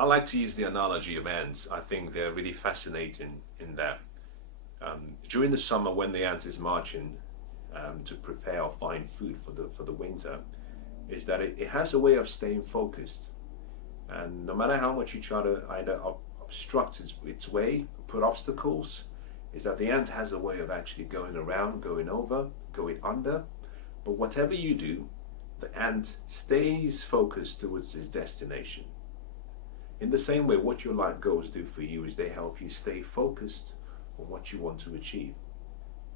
I like to use the analogy of ants. I think they're really fascinating in that during the summer when the ant is marching to prepare or find food for the winter, is that it has a way of staying focused. And no matter how much you try to either obstruct its way, put obstacles, is that the ant has a way of actually going around, going over, going under. But whatever you do, the ant stays focused towards its destination. In the same way, what your life goals do for you is they help you stay focused on what you want to achieve.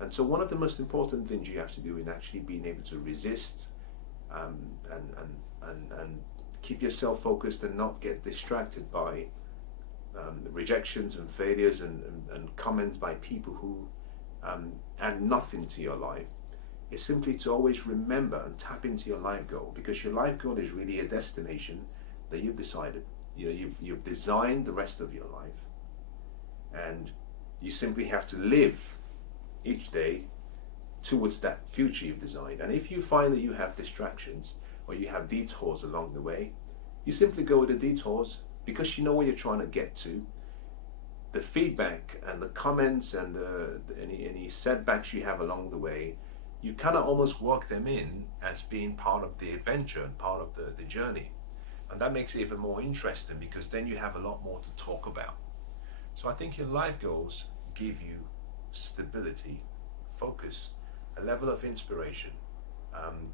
And so one of the most important things you have to do in actually being able to resist um, and keep yourself focused and not get distracted by rejections and failures and comments by people who add nothing to your life is simply to always remember and tap into your life goal, because your life goal is really a destination that you've decided. You know, you've designed the rest of your life, and you simply have to live each day towards that future you've designed. And if you find that you have distractions or you have detours along the way, you simply go with the detours because you know where you're trying to get to. The feedback and the comments and any setbacks you have along the way, you kind of almost work them in as being part of the adventure and part of the journey. And that makes it even more interesting because then you have a lot more to talk about. So I think your life goals give you stability, focus, a level of inspiration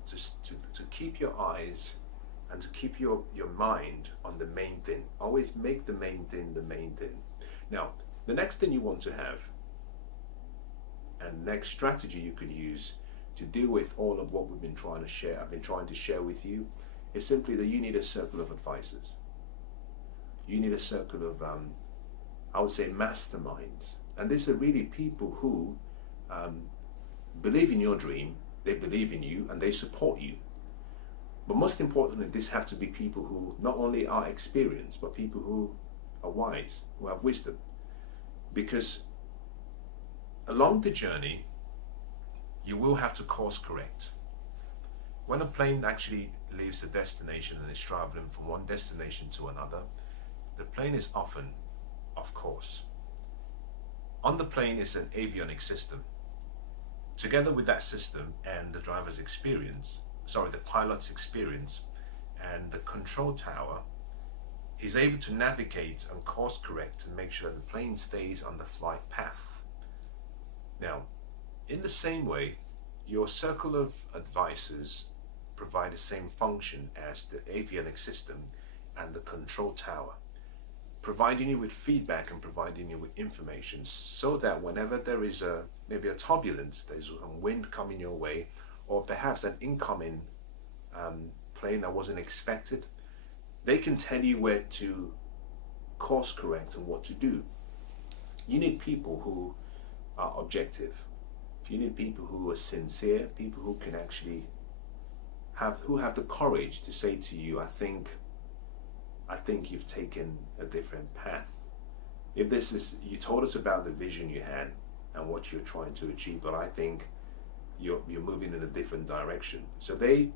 to keep your eyes and to keep your mind on the main thing. Always make the main thing the main thing. Now, the next thing you want to have, and next strategy you could use to deal with all of what we've been trying to share, I've been trying to share with you, is simply that you need a circle of advisors. You need a circle of, I would say, masterminds. And these are really people who believe in your dream, they believe in you, and they support you. But most importantly, these have to be people who not only are experienced, but people who are wise, who have wisdom. Because along the journey, you will have to course correct. When a plane actually leaves a destination and is traveling from one destination to another, the plane is often off course. On the plane is an avionics system. Together with that system and the driver's experience, the pilot's experience and the control tower, he's able to navigate and course correct and make sure that the plane stays on the flight path. Now, in the same way, your circle of advisors provide the same function as the avionics system and the control tower, providing you with feedback and providing you with information so that whenever there is maybe a turbulence, there's a wind coming your way, or perhaps an incoming plane that wasn't expected, they can tell you where to course correct and what to do. You need people who are objective. You need people who are sincere, people who can actually have the courage to say to you, I think you've taken a different path. If this is, you told us about the vision you had and what you're trying to achieve, but I think you're moving in a different direction. So they'll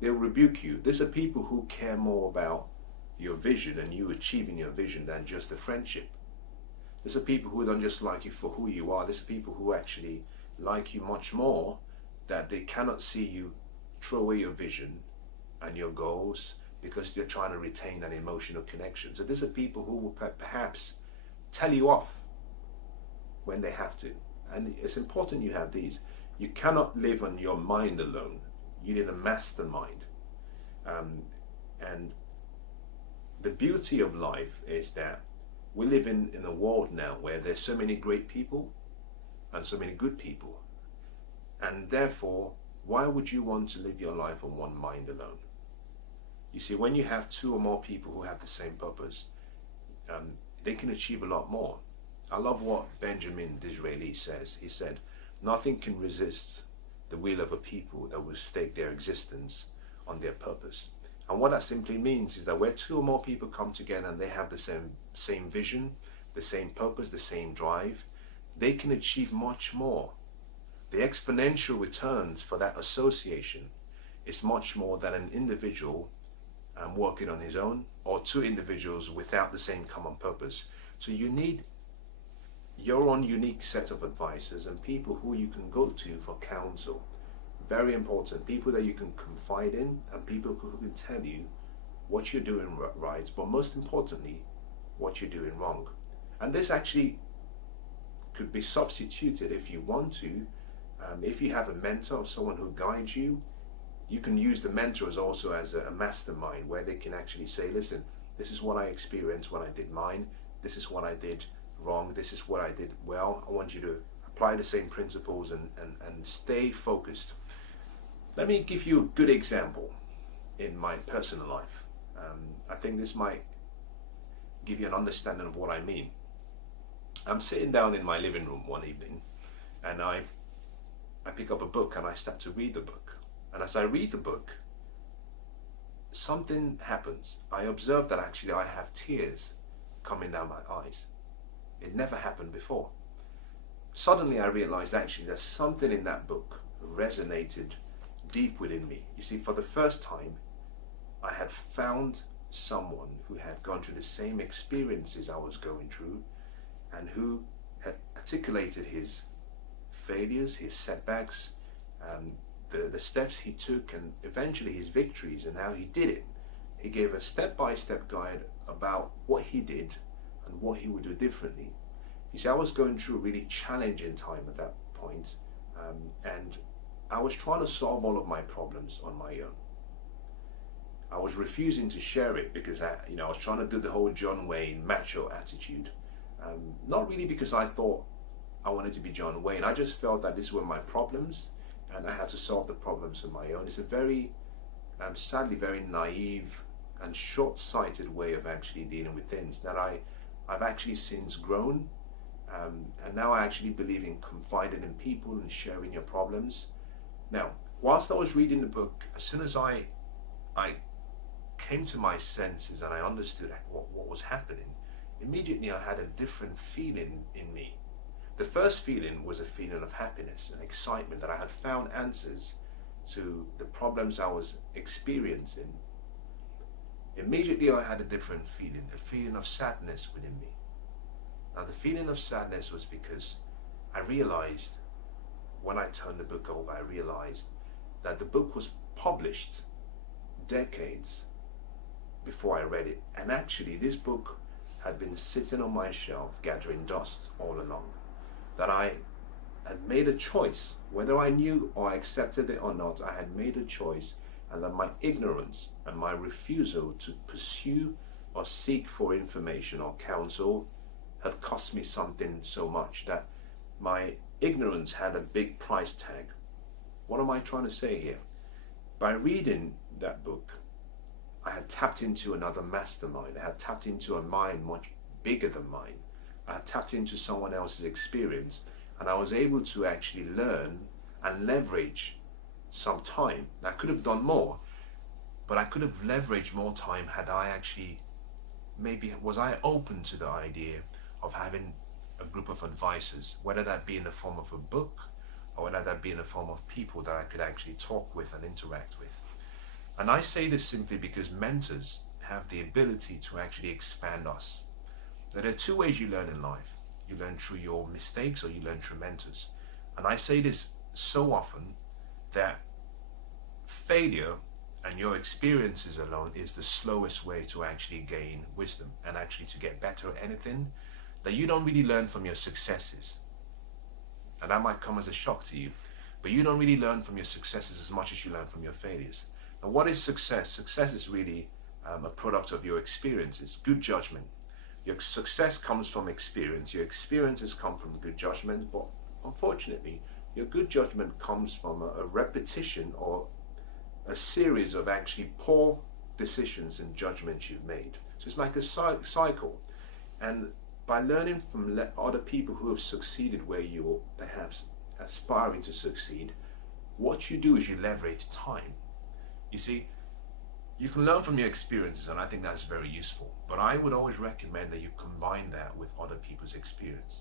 rebuke you. These are people who care more about your vision and you achieving your vision than just a friendship. These are people who don't just like you for who you are. These are people who actually like you much more, that they cannot see you throw away your vision and your goals because they're trying to retain an emotional connection. So these are people who will perhaps tell you off when they have to. And it's important you have these. You cannot live on your mind alone. You need a mastermind. And the beauty of life is that we live in a world now where there's so many great people and so many good people. And therefore, why would you want to live your life on one mind alone? You see, when you have two or more people who have the same purpose, they can achieve a lot more. I love what Benjamin Disraeli says. He said, nothing can resist the will of a people that will stake their existence on their purpose. And what that simply means is that where two or more people come together and they have the same vision, the same purpose, the same drive, they can achieve much more. The exponential returns for that association is much more than an individual working on his own, or two individuals without the same common purpose. So you need your own unique set of advisors and people who you can go to for counsel. Very important. People that you can confide in and people who can tell you what you're doing right, but most importantly, what you're doing wrong. And this actually could be substituted if you want to. If you have a mentor or someone who guides you, you can use the mentors also as a mastermind where they can actually say, listen, this is what I experienced when I did mine. This is what I did wrong. This is what I did well. I want you to apply the same principles and stay focused. Let me give you a good example in my personal life. I think this might give you an understanding of what I mean. I'm sitting down in my living room one evening and I pick up a book and I start to read the book. And as I read the book, something happens. I observe that actually I have tears coming down my eyes. It never happened before. Suddenly I realized actually there's something in that book resonated deep within me. You see, for the first time, I had found someone who had gone through the same experiences I was going through and who had articulated his failures, his setbacks, the steps he took and eventually his victories and how he did it. He gave a step-by-step guide about what he did and what he would do differently. You see, I was going through a really challenging time at that point, and I was trying to solve all of my problems on my own. I was refusing to share it because I was trying to do the whole John Wayne macho attitude. Not really because I thought I wanted to be John Wayne. I just felt that these were my problems and I had to solve the problems on my own. It's a very, sadly, very naive and short-sighted way of actually dealing with things that I've actually since grown. And now I actually believe in confiding in people and sharing your problems. Now, whilst I was reading the book, as soon as I came to my senses and I understood what was happening, immediately I had a different feeling in me. The first feeling was a feeling of happiness and excitement that I had found answers to the problems I was experiencing. Immediately I had a different feeling, a feeling of sadness within me. Now the feeling of sadness was because I realized, when I turned the book over, I realized that the book was published decades before I read it. And actually this book had been sitting on my shelf gathering dust all along. That I had made a choice, whether I knew or I accepted it or not, I had made a choice, and that my ignorance and my refusal to pursue or seek for information or counsel had cost me something so much that my ignorance had a big price tag. What am I trying to say here? By reading that book, I had tapped into another mastermind. I had tapped into a mind much bigger than mine. I had tapped into someone else's experience, and I was able to actually learn and leverage some time. I could have done more, but I could have leveraged more time had I actually, was I open to the idea of having a group of advisors, whether that be in the form of a book or whether that be in the form of people that I could actually talk with and interact with. And I say this simply because mentors have the ability to actually expand us. There are two ways you learn in life. You learn through your mistakes or you learn through mentors. And I say this so often that failure and your experiences alone is the slowest way to actually gain wisdom and actually to get better at anything, that you don't really learn from your successes. And that might come as a shock to you, but you don't really learn from your successes as much as you learn from your failures. Now, what is success? Success is really a product of your experiences, good judgment. Your success comes from experience. Your experiences come from good judgment, but unfortunately, your good judgment comes from a repetition or a series of actually poor decisions and judgments you've made. So it's like a cycle. And by learning from other people who have succeeded where you're perhaps aspiring to succeed, what you do is you leverage time. You see, you can learn from your experiences, and I think that's very useful. But I would always recommend that you combine that with other people's experience.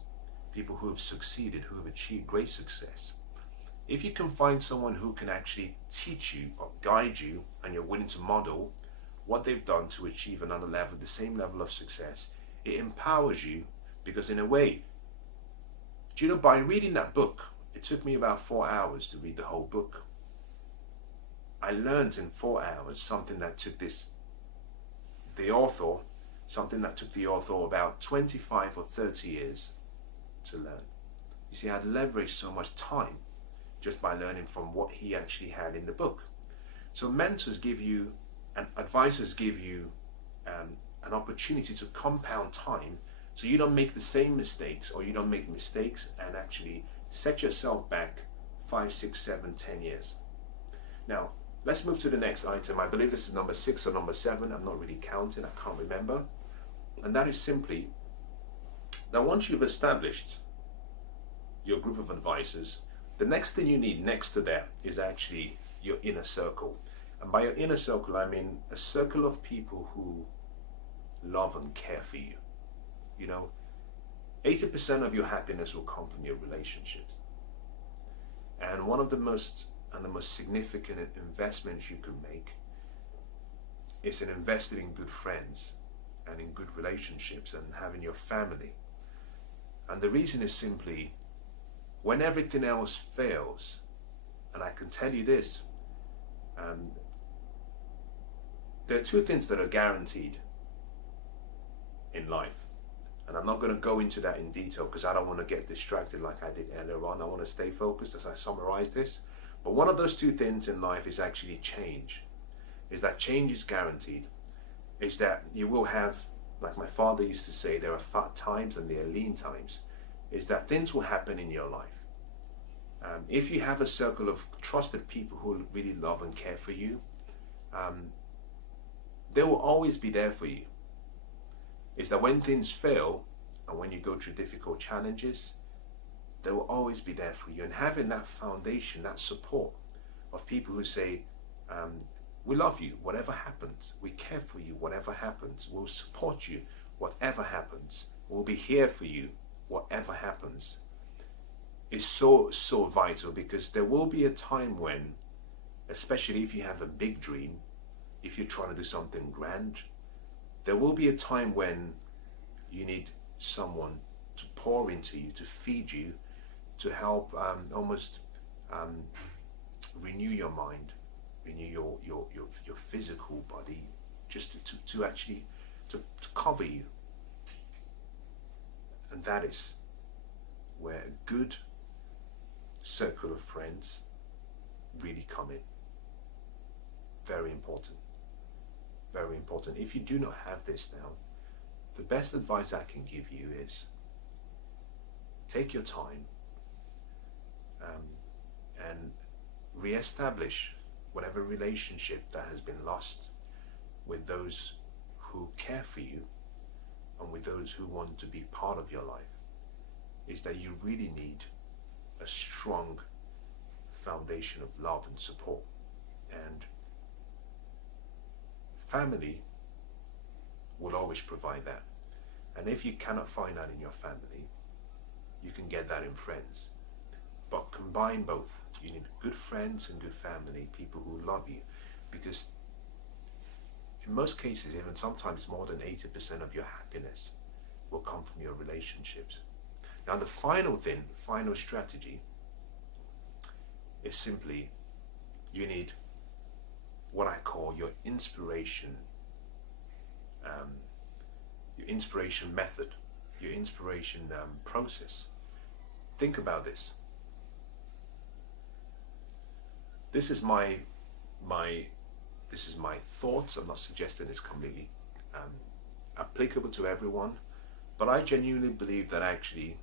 People who have succeeded, who have achieved great success. If you can find someone who can actually teach you or guide you, and you're willing to model what they've done to achieve another level, the same level of success. It empowers you because, in a way, do you know, by reading that book, it took me about 4 hours to read the whole book. I learned in 4 hours something that took the author about 25 or 30 years to learn. You see, I'd leveraged so much time just by learning from what he actually had in the book. So mentors give you, and advisors give you an opportunity to compound time so you don't make the same mistakes, or you don't make mistakes and actually set yourself back 5, 6, 7, 10 years. Now, let's move to the next item. I believe this is number 6 or number 7. I'm not really counting, I can't remember. And that is simply that once you've established your group of advisors, the next thing you need next to that is actually your inner circle. And by your inner circle, I mean a circle of people who love and care for you. You know, 80% of your happiness will come from your relationships. And one of the most significant investments you can make is in investing in good friends and in good relationships and having your family. And the reason is simply, when everything else fails, and I can tell you this, there are 2 things that are guaranteed in life. And I'm not going to go into that in detail because I don't want to get distracted like I did earlier on. I want to stay focused as I summarize this. But one of those 2 things in life is actually change. Is that change is guaranteed. Is that you will have, like my father used to say, there are fat times and there are lean times. Is that things will happen in your life. If you have a circle of trusted people who really love and care for you, they will always be there for you. Is that when things fail and when you go through difficult challenges, they will always be there for you. And having that foundation, that support of people who say, we love you, whatever happens. We care for you, whatever happens. We'll support you, whatever happens. We'll be here for you, whatever happens. Is so vital, because there will be a time when, especially if you have a big dream, if you're trying to do something grand, there will be a time when you need someone to pour into you, to feed you, to help almost renew your mind, renew your physical body, just to actually to cover you. And that is where a good circle of friends really come in. Very important. Very important. If you do not have this now, the best advice I can give you is take your time and re-establish whatever relationship that has been lost with those who care for you and with those who want to be part of your life. Is that you really need a strong foundation of love and support. And family will always provide that. And if you cannot find that in your family, you can get that in friends. But combine both. You need good friends and good family, people who love you. Because in most cases, even sometimes more than 80% of your happiness will come from your relationships. Now the final strategy is simply, you need what I call your inspiration method, your inspiration process. Think about this. This is my thoughts. I'm not suggesting it's completely applicable to everyone, but I genuinely believe that actually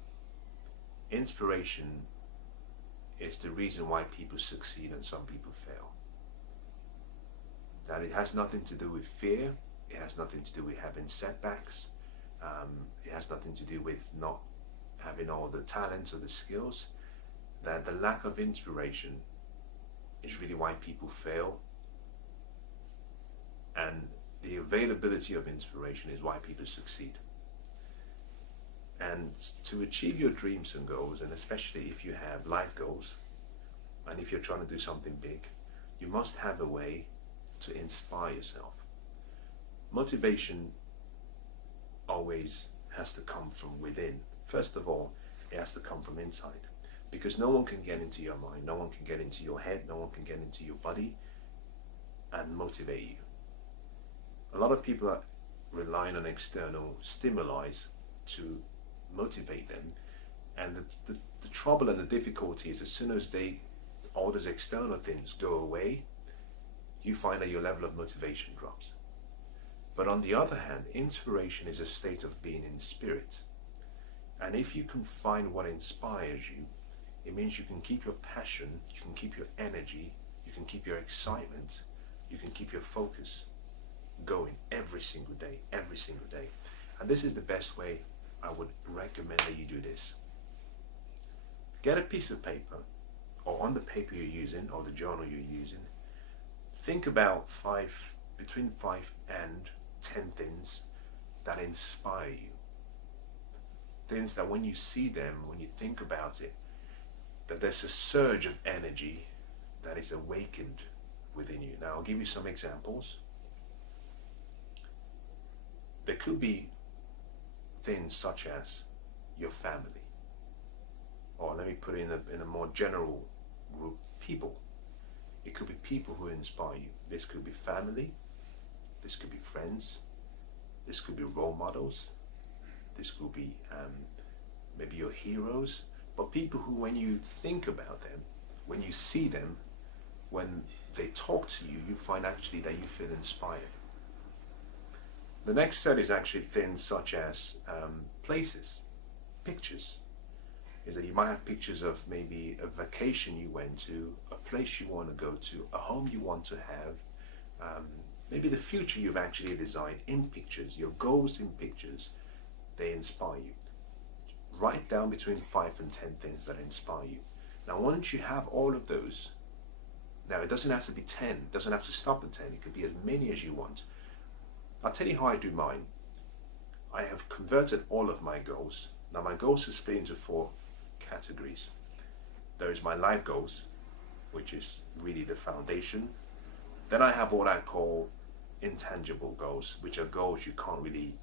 inspiration is the reason why people succeed and some people fail. That it has nothing to do with fear, it has nothing to do with having setbacks, it has nothing to do with not having all the talents or the skills. That the lack of inspiration is really why people fail, and the availability of inspiration is why people succeed. And to achieve your dreams and goals, and especially if you have life goals, and if you're trying to do something big, you must have a way to inspire yourself. Motivation always has to come from within. First of all, it has to come from inside, because no one can get into your mind, no one can get into your head, no one can get into your body and motivate you. A lot of people are relying on external stimuli to motivate them, and the trouble and the difficulty is, as soon as all those external things go away, you find that your level of motivation drops. But on the other hand, inspiration is a state of being in spirit. And if you can find what inspires you, it means you can keep your passion, you can keep your energy, you can keep your excitement, you can keep your focus going every single day, every single day. And this is the best way I would recommend that you do this. Get a piece of paper, or on the paper you're using, or the journal you're using, think about between 5 and 10 things that inspire you. Things that when you see them, when you think about it, that there's a surge of energy that is awakened within you. Now, I'll give you some examples. There could be things such as your family, or let me put it in a more general group, people. It could be people who inspire you. This could be family, this could be friends, this could be role models, this could be maybe your heroes, but people who, when you think about them, when you see them, when they talk to you, you find actually that you feel inspired. The next set is actually things such as places, pictures. Is that you might have pictures of maybe a vacation you went to, a place you want to go to, a home you want to have, maybe the future you've actually designed in pictures, your goals in pictures, they inspire you. Write down between 5 and 10 things that inspire you. Now, once you have all of those, now it doesn't have to be 10, it doesn't have to stop at 10, it could be as many as you want. I'll tell you how I do mine. I have converted all of my goals. Now, my goals are split into 4 categories. There is my life goals, which is really the foundation. Then I have what I call intangible goals, which are goals you can't really,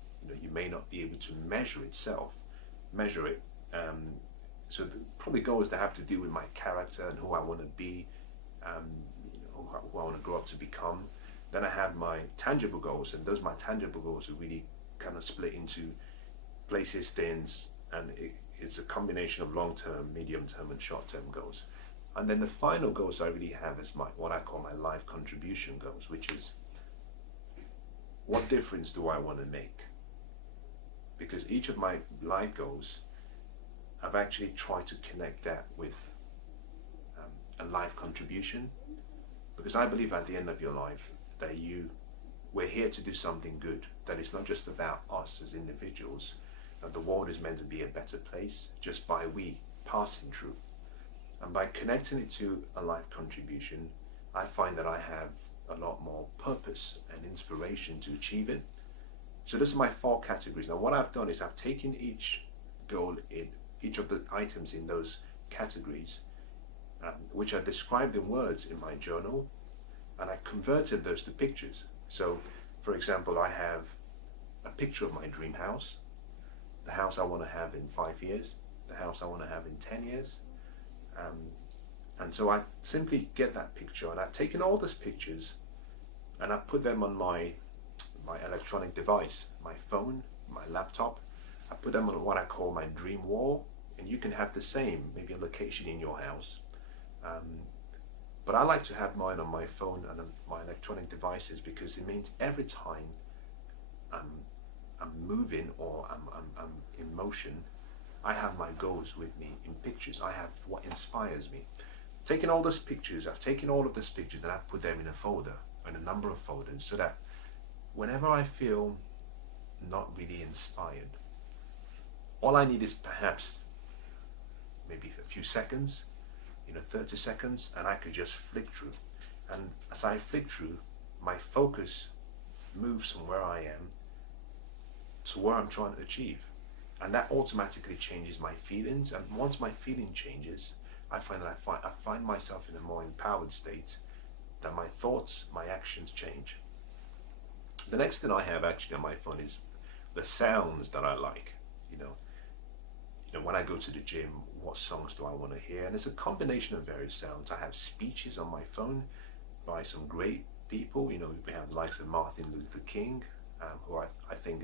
you may not be able to measure it. So probably goals that have to do with my character and who I want to be, who I want to grow up to become. Then I have my tangible goals, and my tangible goals are really kind of split into places, things, and it's a combination of long-term, medium-term, and short-term goals. And then the final goals I really have is what I call my life contribution goals, which is, what difference do I want to make? Because each of my life goals, I've actually tried to connect that with a life contribution, because I believe at the end of your life that we're here to do something good, that it's not just about us as individuals, that the world is meant to be a better place just by we passing through. And by connecting it to a life contribution, I find that I have a lot more purpose and inspiration to achieve it. So those are my 4 categories. Now, what I've done is I've taken each goal in each of the items in those categories, which are described in words in my journal, and I converted those to pictures. So, for example, I have a picture of my dream house, the house I want to have in 5 years, the house I want to have in 10 years. And so I simply get that picture, and I've taken all those pictures and I put them on my electronic device, my phone, my laptop. I put them on what I call my dream wall, and you can have the same, maybe a location in your house. But I like to have mine on my phone and on my electronic devices, because it means every time I'm moving or I'm in motion, I have my goals with me in pictures. I have what inspires me. Taking all those pictures, I've taken all of those pictures and I've put them in a folder, in a number of folders, so that whenever I feel not really inspired, all I need is perhaps maybe a few seconds, 30 seconds, and I could just flick through. And as I flick through, my focus moves from where I am to where I'm trying to achieve. And that automatically changes my feelings. And once my feeling changes, I find that I find myself in a more empowered state, that my thoughts, my actions change. The next thing I have actually on my phone is the sounds that I like. When I go to the gym, what songs do I want to hear? And it's a combination of various sounds. I have speeches on my phone by some great people. We have the likes of Martin Luther King, who I think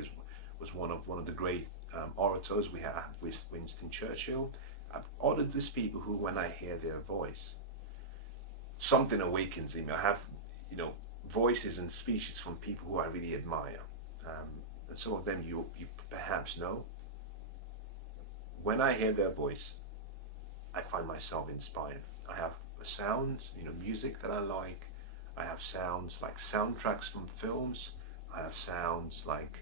was one of the great orators. We have Winston Churchill. All of these people who, when I hear their voice, something awakens in me. I have, voices and speeches from people who I really admire, and some of them you perhaps know. When I hear their voice, I find myself inspired. I have sounds, music that I like. I have sounds like soundtracks from films. I have sounds like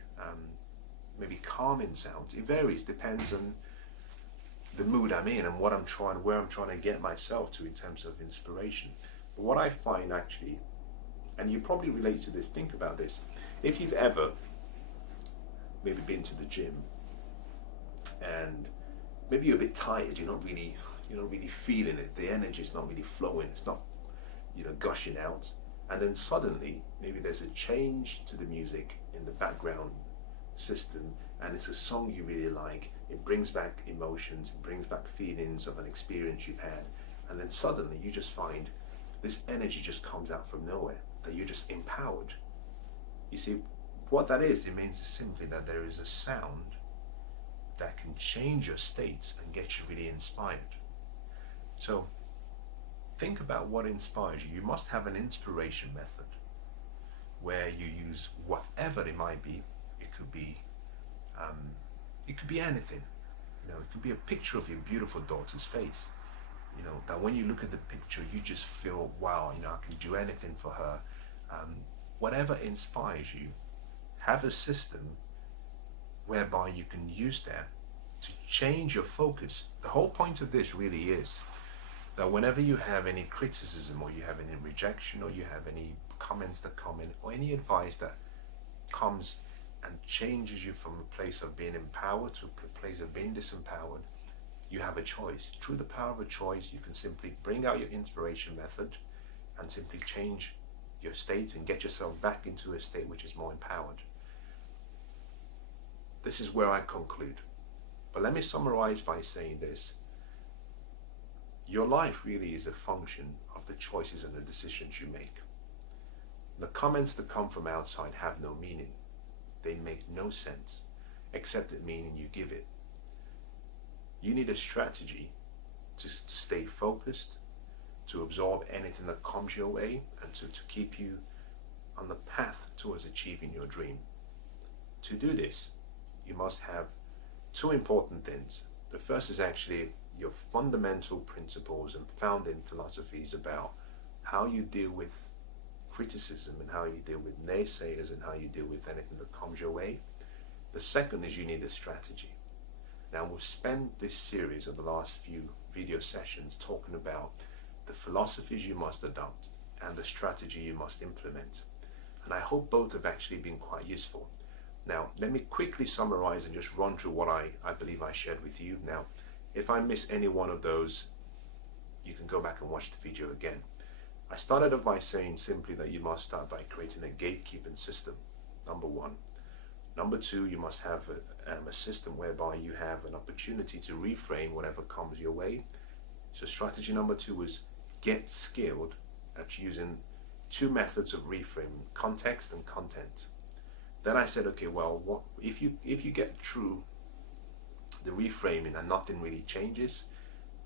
maybe calming sounds. It varies, depends on the mood I'm in and where I'm trying to get myself to in terms of inspiration. But what I find actually, and you probably relate to this, think about this. If you've ever maybe been to the gym and maybe you're a bit tired, you're not really feeling it, the energy is not really flowing, it's not gushing out, and then suddenly maybe there's a change to the music in the background system and it's a song you really like. It brings back emotions, it brings back feelings of an experience you've had, and then suddenly you just find this energy just comes out from nowhere, that you're just empowered. You see, what that is, it means simply that there is a sound that can change your states and get you really inspired. So think about what inspires you. You must have an inspiration method where you use whatever it might be. It could be anything. It could be a picture of your beautiful daughter's face. That when you look at the picture, you just feel, wow, I can do anything for her. Whatever inspires you, have a system whereby you can use that to change your focus. The whole point of this really is that whenever you have any criticism or you have any rejection or you have any comments that come in or any advice that comes and changes you from a place of being empowered to a place of being disempowered, you have a choice. Through the power of a choice, you can simply bring out your inspiration method and simply change your state and get yourself back into a state which is more empowered. This is where I conclude. But let me summarize by saying this. Your life really is a function of the choices and the decisions you make. The comments that come from outside have no meaning. They make no sense, except the meaning you give it. You need a strategy to stay focused, to absorb anything that comes your way, and to keep you on the path towards achieving your dream. To do this, you must have two important things. The first is actually your fundamental principles and founding philosophies about how you deal with criticism and how you deal with naysayers and how you deal with anything that comes your way. The second is you need a strategy. Now we've spent this series of the last few video sessions talking about the philosophies you must adopt and the strategy you must implement. And I hope both have actually been quite useful. Now, let me quickly summarize and just run through what I believe I shared with you. Now, if I miss any one of those, you can go back and watch the video again. I started off by saying simply that you must start by creating a gatekeeping system, number one. Number two, you must have a system whereby you have an opportunity to reframe whatever comes your way. So strategy number two is get skilled at using two methods of reframing, context and content. Then I said, okay, well, what if you get through the reframing and nothing really changes,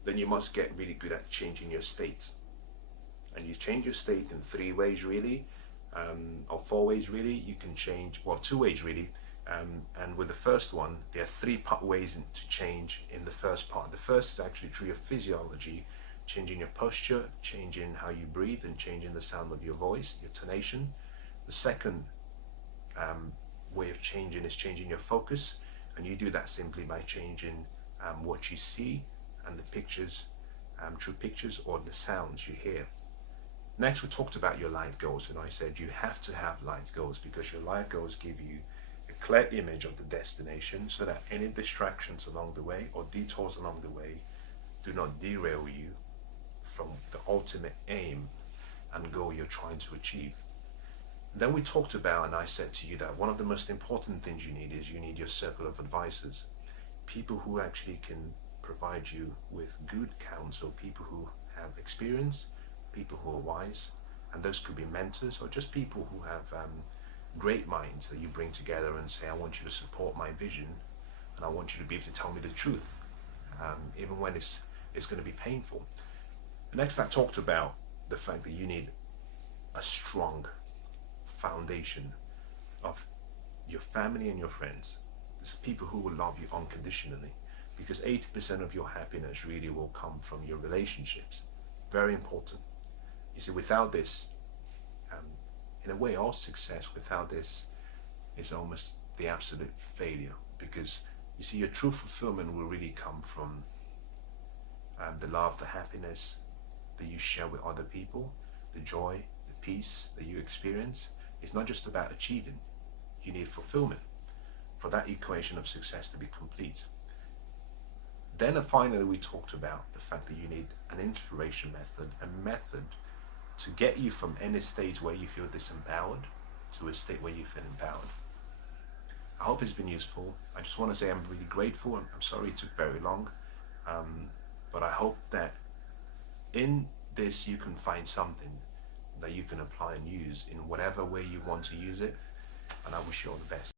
then you must get really good at changing your state. And you change your state in three ways really, or four ways really. You can change, well, two ways really. And with the first one, there are three ways to change in the first part. The first is actually through your physiology, changing your posture, changing how you breathe, and changing the sound of your voice, your tonation. The second way of changing is changing your focus, and you do that simply by changing what you see and the pictures, through pictures or the sounds you hear. Next, we talked about your life goals, and I said you have to have life goals because your life goals give you a clear image of the destination so that any distractions along the way or detours along the way do not derail you from the ultimate aim and goal you're trying to achieve. Then we talked about, and I said to you that one of the most important things you need is you need your circle of advisors, people who actually can provide you with good counsel, people who have experience, people who are wise, and those could be mentors or just people who have great minds that you bring together and say, I want you to support my vision, and I want you to be able to tell me the truth, even when it's going to be painful. Next, I talked about the fact that you need a strong foundation of your family and your friends. There's people who will love you unconditionally, because 80% of your happiness really will come from your relationships. Very important. You see, without this, in a way, all success without this is almost the absolute failure, because you see, your true fulfillment will really come from the love, the happiness that you share with other people, the joy, the peace that you experience. It's not just about achieving. You need fulfillment for that equation of success to be complete. Then finally, we talked about the fact that you need an inspiration method, a method to get you from any state where you feel disempowered to a state where you feel empowered. I hope it's been useful. I just want to say I'm really grateful. I'm sorry it took very long, but I hope that in this you can find something that you can apply and use in whatever way you want to use it, and I wish you all the best.